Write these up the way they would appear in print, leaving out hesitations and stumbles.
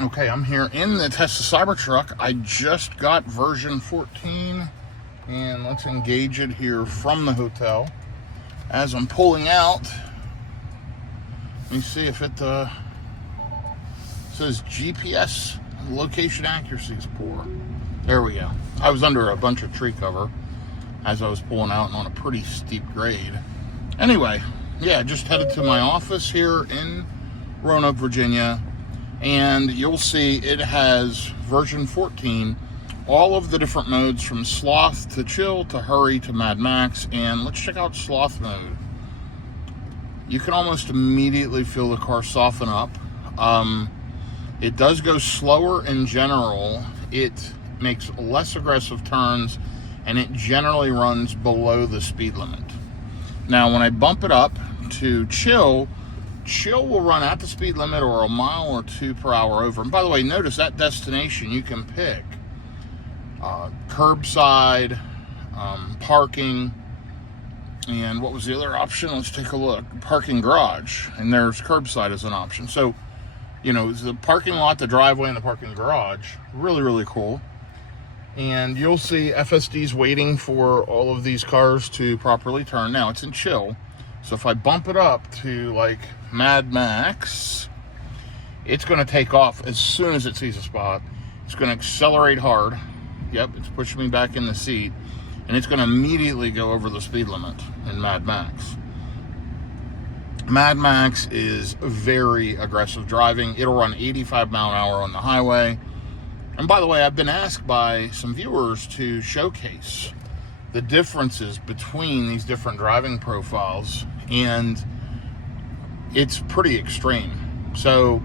Okay, I'm here in the Tesla Cybertruck. I just got version 14, and let's engage it here from the hotel. As I'm pulling out, let me see if it says GPS location accuracy is poor. There we go. I was under a bunch of tree cover as I was pulling out and on a pretty steep grade. Anyway, yeah, just headed to my office here in Roanoke, Virginia. And you'll see it has version 14, all of the different modes from sloth to chill to hurry to Mad Max. And let's check out sloth mode. You can almost immediately feel the car soften up. It does go slower in general. It makes less aggressive turns, and it generally runs below the speed limit. Now, when I bump it up to chill will run at the speed limit or a mile or 2 per hour over. And by the way, notice that destination you can pick curbside, parking, and what was the other option? Let's take a look. Parking garage, and there's curbside as an option. So, you know, the parking lot, the driveway, and the parking garage, really, really cool. And you'll see FSD's waiting for all of these cars to properly turn. Now, it's in chill. So if I bump it up to like Mad Max, it's going to take off as soon as it sees a spot. It's going to accelerate hard. Yep, it's pushing me back in the seat. And it's going to immediately go over the speed limit in Mad Max. Mad Max is very aggressive driving. It'll run 85 mile an hour on the highway. And by the way, I've been asked by some viewers to showcase the differences between these different driving profiles, and it's pretty extreme. So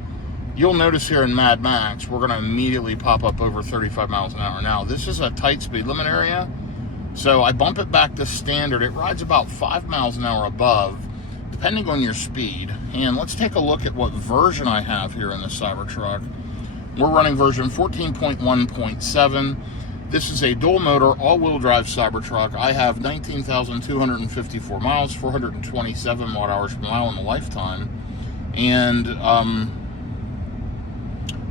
you'll notice here in Mad Max, we're going to immediately pop up over 35 miles an hour. Now, this is a tight speed limit area, so I bump it back to standard. It rides about 5 miles an hour above, depending on your speed. And let's take a look at what version I have here in the Cybertruck. We're running version 14.1.7. This is a dual motor, all-wheel drive Cybertruck. I have 19,254 miles, 427 watt hours per mile in the lifetime. And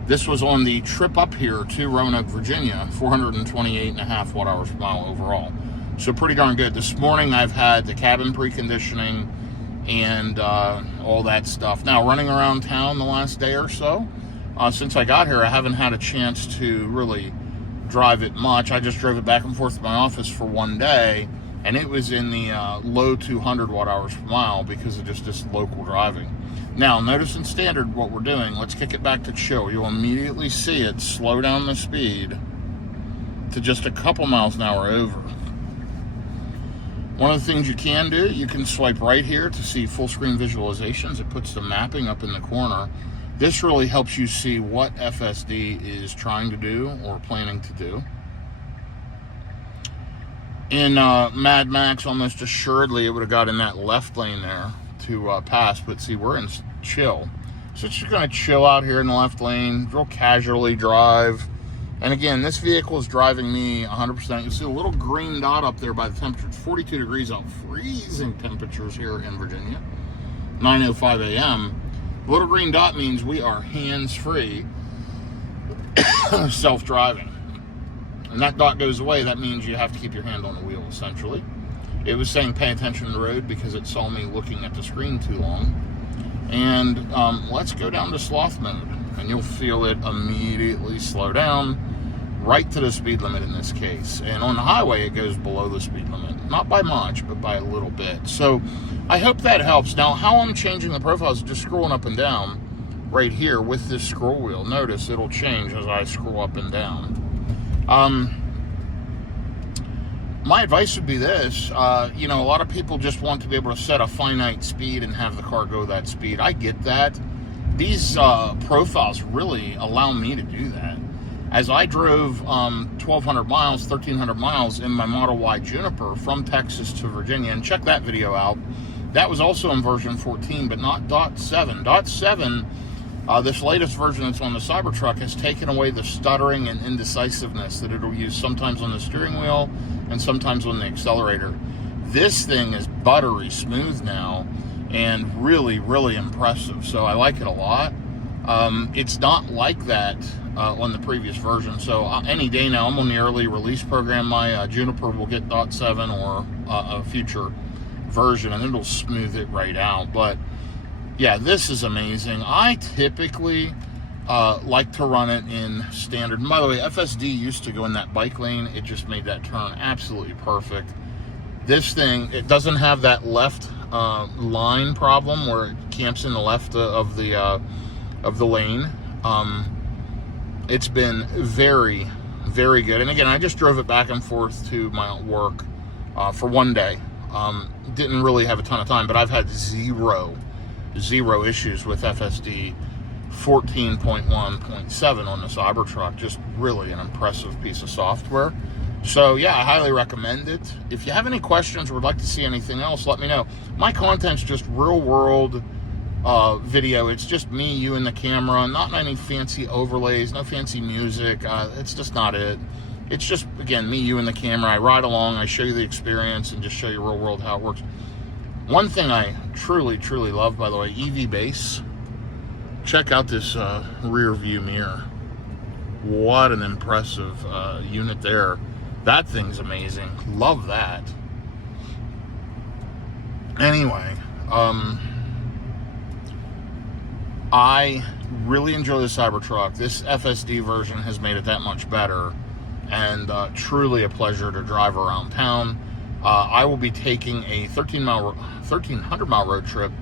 this was on the trip up here to Roanoke, Virginia, 428.5 watt hours per mile overall. So pretty darn good. This morning I've had the cabin preconditioning and all that stuff. Now, running around town the last day or so, since I got here, I haven't had a chance to really drive it much. I just drove it back and forth to my office for one day, and it was in the low 200 watt hours per mile because of just this local driving. Now, notice in standard what we're doing. Let's kick it back to chill. You'll immediately see it slow down the speed to just a couple miles an hour over. One of the things you can do, you can swipe right here to see full screen visualizations. It puts the mapping up in the corner. This really helps you see what FSD is trying to do or planning to do. In Mad Max, almost assuredly, it would have got in that left lane there to pass, but see, we're in chill. So it's just going to chill out here in the left lane, real casually drive. And again, this vehicle is driving me 100%. You'll see a little green dot up there by the temperature. It's 42 degrees out, freezing temperatures here in Virginia, 9:05 a.m. Little green dot means we are hands-free, self-driving. And that dot goes away, that means you have to keep your hand on the wheel, essentially. It was saying pay attention to the road because it saw me looking at the screen too long. And let's go down to sloth mode, and you'll feel it immediately slow down, right to the speed limit in this case. And on the highway, it goes below the speed limit. Not by much, but by a little bit. So I hope that helps. Now, how I'm changing the profile is just scrolling up and down right here with this scroll wheel. Notice it'll change as I scroll up and down. My advice would be this. You know, a lot of people just want to be able to set a finite speed and have the car go that speed. I get that. These profiles really allow me to do that. As I drove 1,200 miles, 1,300 miles in my Model Y Juniper from Texas to Virginia, and check that video out. That was also in version 14, but not .7. .7, this latest version that's on the Cybertruck, has taken away the stuttering and indecisiveness that it'll use sometimes on the steering wheel and sometimes on the accelerator. This thing is buttery smooth now and really, really impressive. So I like it a lot. It's not like that on the previous version. So any day now, I'm on the early release program. My Juniper will get .7 or a future version, and it'll smooth it right out. But yeah, this is amazing. I typically like to run it in standard. And by the way, FSD used to go in that bike lane. It just made that turn absolutely perfect. This thing, it doesn't have that left line problem where it camps in the left of the lane. It's been very, very good. And again, I just drove it back and forth to my work for one day. Didn't really have a ton of time, but I've had zero issues with FSD 14.1.7 on the Cybertruck. Just really an impressive piece of software. So yeah, I highly recommend it. If you have any questions or would like to see anything else, let me know. My content's just real world video. It's just me, you, and the camera. Not any fancy overlays, no fancy music. It's just not it. It's just, again, me, you, and the camera. I ride along, I show you the experience, and just show you real world how it works. One thing I truly, truly love, by the way, EV base. Check out this rear view mirror. What an impressive unit there. That thing's amazing. Love that. Anyway, I really enjoy the Cybertruck. This FSD version has made it that much better, and truly a pleasure to drive around town. I will be taking a 1,300-mile road trip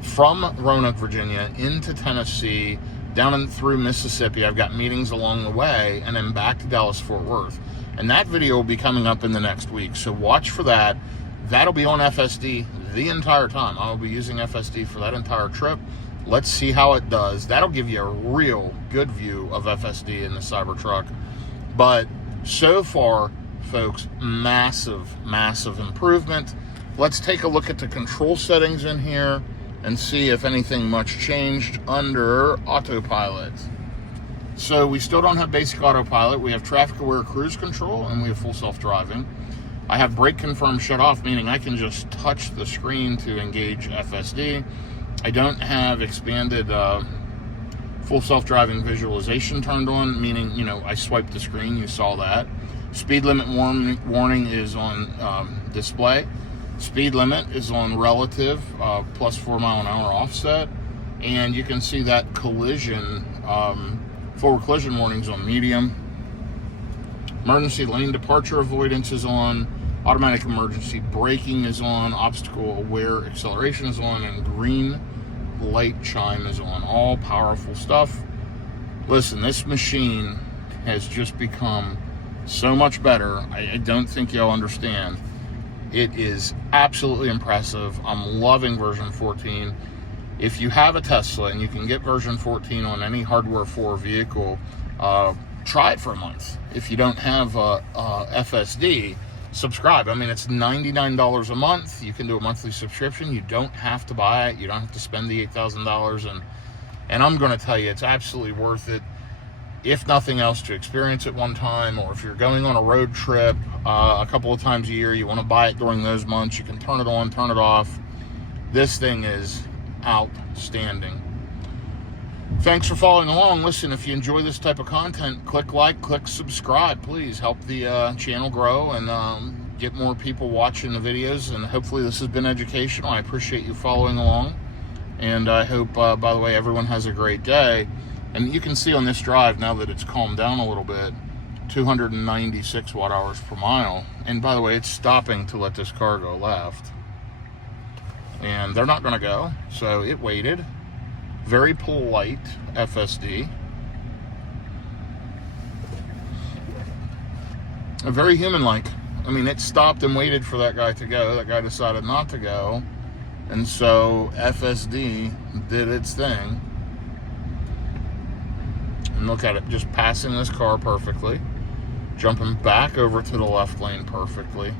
from Roanoke, Virginia, into Tennessee, down and through Mississippi. I've got meetings along the way, and then back to Dallas-Fort Worth. And that video will be coming up in the next week, so watch for that. That'll be on FSD the entire time. I will be using FSD for that entire trip. Let's see how it does. That'll give you a real good view of FSD in the Cybertruck. But so far, folks, massive, massive improvement. Let's take a look at the control settings in here and see if anything much changed under autopilot. So we still don't have basic autopilot. We have traffic aware cruise control, and we have full self-driving. I have brake confirm shut off, meaning I can just touch the screen to engage FSD. I don't have expanded full self-driving visualization turned on, meaning, you know, I swiped the screen, you saw that. Speed limit warning is on display. Speed limit is on relative, plus 4 mile an hour offset. And you can see that collision, forward collision warnings on medium. Emergency lane departure avoidance is on. Automatic emergency braking is on. Obstacle aware acceleration is on. And green light chime is on. All powerful stuff. Listen, this machine has just become so much better. I don't think y'all understand. It is absolutely impressive. I'm loving version 14. If you have a Tesla and you can get version 14 on any hardware 4 vehicle, try it for a month. If you don't have FSD, subscribe. I mean, it's $99 a month. You can do a monthly subscription. You don't have to buy it. You don't have to spend the $8,000. And I'm going to tell you, it's absolutely worth it. If nothing else, to experience it one time, or if you're going on a road trip a couple of times a year, you want to buy it during those months, you can turn it on, turn it off. This thing is outstanding. Thanks for following along. Listen, if you enjoy this type of content, click like, click subscribe. Please help the channel grow and get more people watching the videos. And hopefully this has been educational. I appreciate you following along. And I hope, by the way, everyone has a great day. And you can see on this drive, now that it's calmed down a little bit, 296 watt hours per mile. And by the way, it's stopping to let this car go left. And they're not going to go, so it waited. Very polite FSD. Very human-like. I mean, it stopped and waited for that guy to go. That guy decided not to go. And so FSD did its thing. And look at it, just passing this car perfectly. Jumping back over to the left lane perfectly.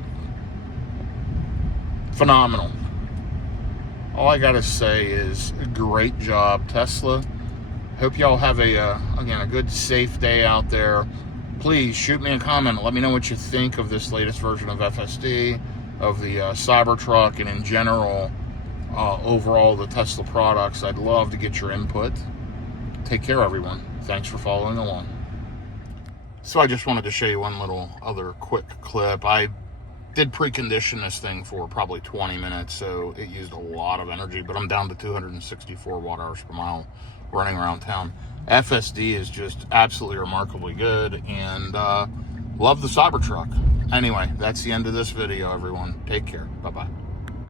Phenomenal. All I gotta say is, great job, Tesla. Hope y'all have again, a good, safe day out there. Please shoot me a comment. Let me know what you think of this latest version of FSD, of the Cybertruck, and in general, overall, the Tesla products. I'd love to get your input. Take care, everyone. Thanks for following along. So I just wanted to show you one little other quick clip. I did precondition this thing for probably 20 minutes, so it used a lot of energy, but I'm down to 264 watt hours per mile running around town. FSD is just absolutely remarkably good, and love the Cybertruck. Anyway, that's the end of this video, everyone. Take care. Bye-bye.